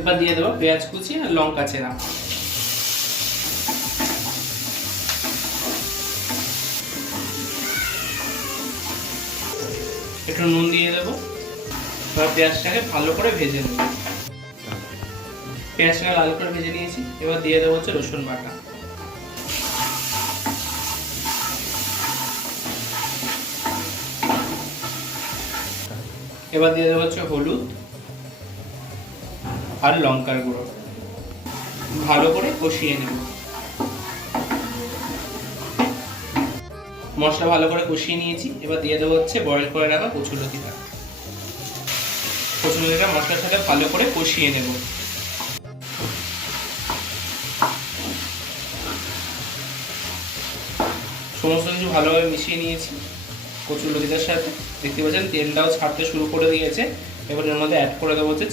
এবার দিয়ে দেবো পেঁয়াজ কুচি আর লঙ্কা চেরা। একটু নুন দিয়ে দেবো। এবার পেঁয়াজটাকে ভালো করে ভেজে নেব। পেঁয়াজটাকে লাল করে ভেজে নিয়েছি। এবার দিয়ে দেবো হচ্ছে রসুন বাটা। এবার দিয়ে দেবো হচ্ছে হলুদ আর লঙ্কার গুঁড়ো। ভালো করে কষিয়ে নেব। মশলা ভালো করে কষিয়ে নিয়েছি। এবার দিয়ে দেবো হচ্ছে বয়েল করে রাখা কচুলতিটা। কচুলতিটা মশলার সাথে ভালো করে কষিয়ে নেব। সমস্ত কিছু ভালোভাবে মিশিয়ে নিয়েছি কচুলতিটার সাথে। দেখতে পাচ্ছেন তেলটাও ছাড়তে শুরু করে দিয়েছে। এবার এর মধ্যে অ্যাড করে দেবো হচ্ছে